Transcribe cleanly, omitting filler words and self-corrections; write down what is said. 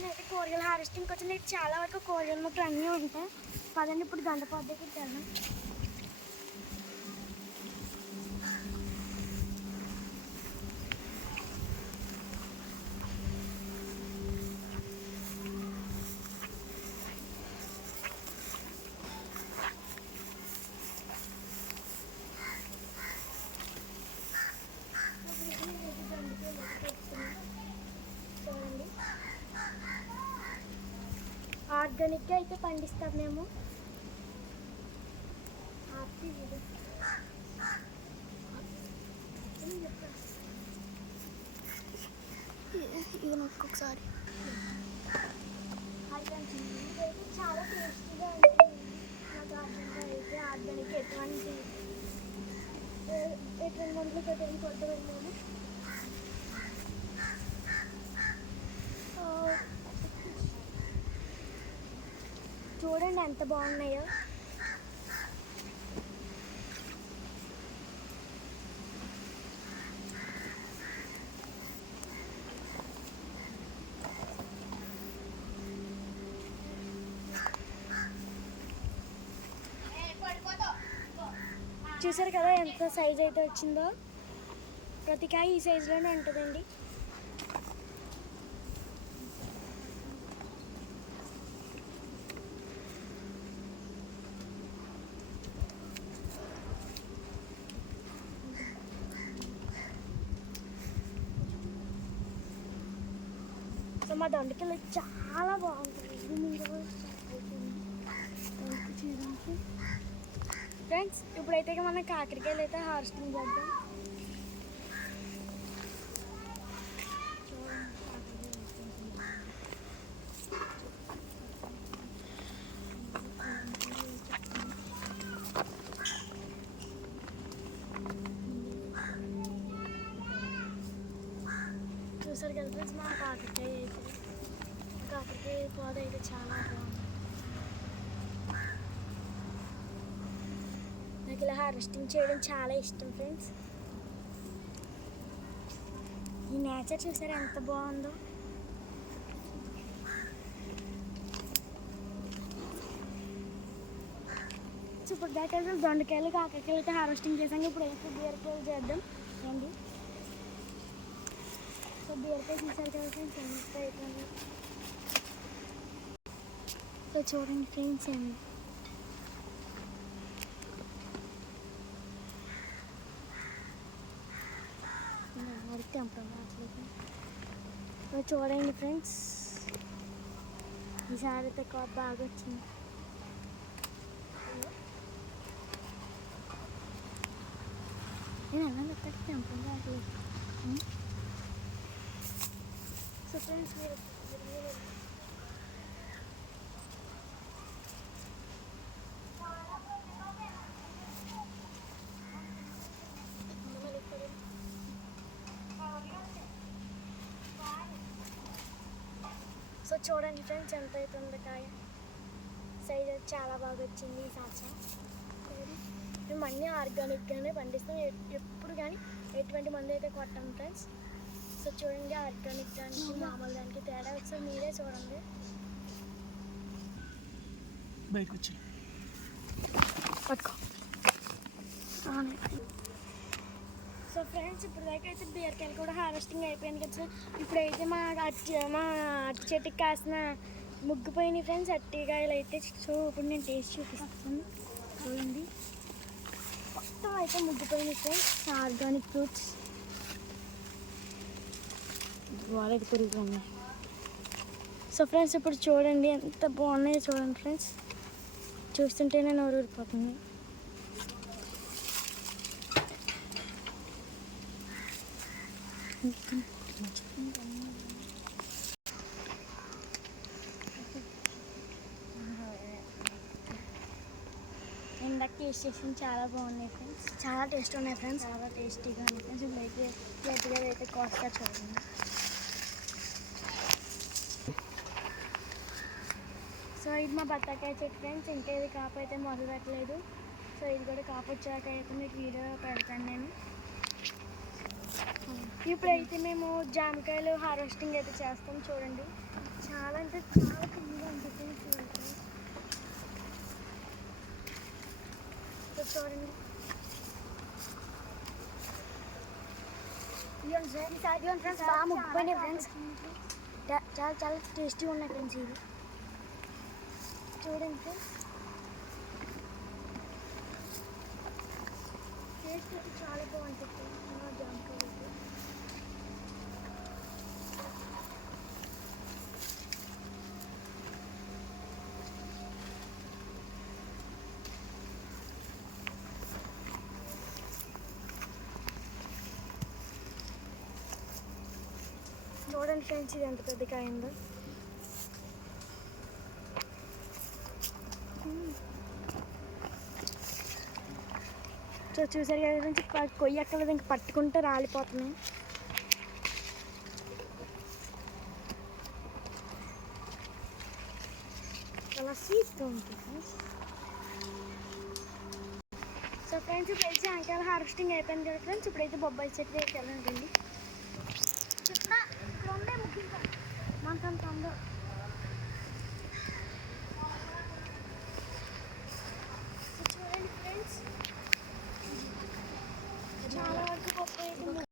నేనైతే కూరగాయల హార్వెస్టింగ్కి వచ్చి నేను చాలా వరకు కూరగాయల మొక్కలు అన్నీ ఉంటాయి. పదండి ఇప్పుడు గంటపాటు దగ్గరికి వెళ్దాం. చూడండి, ఆర్గానిక్గా అయితే పండిస్తాం మేము. ఇది ఒక్కొక్కసారి ఇదైతే చాలా టేస్టీగా ఉంటుంది. మా గార్డెన్లో అయితే ఆర్గానిక్ ఎటువంటి మందులు పెట్టేది కొట్టడం మేము. చూడండి ఎంత బాగున్నాయో. చూసారు కదా ఎంత సైజ్ అయితే వచ్చిందో. ప్రతి కాయ ఈ సైజులోనే ఉంటుందండి. సో మా దొండకాయలు చాలా బాగుంటుంది. ఫ్రెండ్స్, ఇప్పుడైతే మనం కాకరకాయలు అయితే హార్వెస్టింగ్ చేద్దాం. చూసారు కదా ఫ్రెండ్స్, మా కాకరకాయ పోద అయితే చాలా బాగుంది. నాకు ఇలా హార్వెస్టింగ్ చేయడం చాలా ఇష్టం ఫ్రెండ్స్. ఈ నేచర్ చూసారా ఎంత బాగుందో. ఇప్పుడు దాకా దొండకాయలు కాకరకాయలు అయితే హార్వెస్టింగ్ చేసాం. ఇప్పుడు అయితే బీరకాయలు చేద్దాం రండి. సో బీరకాయ చూసారు కదా ఫ్రెండ్స్ ఎంత అయిపోయింది. సో చూడండి ఫ్రెండ్స్, చూడండి ఫ్రెండ్స్, ఈసారి అయితే కాపు బాగా వచ్చింది. నేను అలా ఎక్కడికి తెంపడం రావట్లేదు. సో ఫ్రెండ్స్, సో చూడండి ఫ్రెండ్స్ ఎంత అవుతుంది కాయ. సైజ్ చాలా బాగా వచ్చింది ఈ సంవత్సరం. మేము అన్నీ ఆర్గానిక్గానే పండిస్తాం. ఎప్పుడు కానీ ఎటువంటి మందు అయితే కొట్టాం ఫ్రెండ్స్. సో చూడండి, ఆర్గానిక్ దానికి మామూలు దానికి తేడా ఒకసారి మీరే చూడండి. బయటకు వచ్చి పట్టుకో. సో ఫ్రెండ్స్, ఇప్పుడు దాకా అయితే బీరకాయలు కూడా హార్వెస్టింగ్ అయిపోయింది కదా సార్. ఇప్పుడైతే మా అట్టి చెట్టుకి కాసిన ముగ్గిపోయినాయి ఫ్రెండ్స్ అట్టికాయలు అయితే. సో ఇప్పుడు నేను టేస్ట్ చూపిస్తాను. చూడండి, మొత్తం అయితే ముగ్గిపోయినాయి ఫ్రెండ్స్. ఆర్గానిక్ ఫ్రూట్స్ వాళ్ళకి పెరుగుతుంది. సో ఫ్రెండ్స్, ఇప్పుడు చూడండి ఎంత బాగున్నాయో చూడండి ఫ్రెండ్స్. చూస్తుంటేనే నోరు ఊరిపోతుంది. ఇందాక టేస్ట్ చేసింది చాలా బాగున్నాయి ఫ్రెండ్స్. చాలా టేస్ట్ ఉన్నాయి ఫ్రెండ్స్. చాలా టేస్టీగా ఉన్నాయి ఫ్రెండ్స్. ఇప్పుడైతే ప్లేట్గా అయితే కాస్ట్గా చూడండి. సో ఇది మా బత్తాకాయ చెట్టు ఫ్రెండ్స్. ఇంకా ఇది కాపు అయితే మొదలు పెట్టలేదు. సో ఇది కూడా కాపు వచ్చాక అయితే మీకు వీడియో పెడతాను నేను. ఇప్పుడైతే మేము జామకాయలు హార్వెస్టింగ్ అయితే చేస్తాం. చూడండి, చాలా అంటే చాలా కిందగా అనిపిస్తుంది. చూడండి, ఫ్రెండ్స్ బాగా ముగ్గిపోయినాయి ఫ్రెండ్స్. చాలా చాలా టేస్టీగా ఉన్నాయి ఫ్రెండ్స్. ఇవి చూడండి ఫ్రెండ్స్, టేస్ట్ అయితే చాలా బాగుంటుంది జామకాయలు. చూడండి ఫ్రెండ్స్, ఇది ఎంత పెద్ద కాయ ఉందో. చూసారు కదా ఫ్రెండ్స్, కొయ్య అక్కర్లేదు, ఇంక పట్టుకుంటే రాలిపోతున్నాయి. చాలా స్వీట్గా ఉంటుంది ఫ్రెండ్స్. సో ఫ్రెండ్స్, ఇప్పుడు అయితే జామకాయలు హార్వెస్టింగ్ అయిపోయింది కదా ఫ్రెండ్స్. ఇప్పుడైతే బొబ్బాయి చెట్టు దగ్గరికి వెళ్ళండి. ఇక్కడ ఉండే ముగ్గురు మనకంత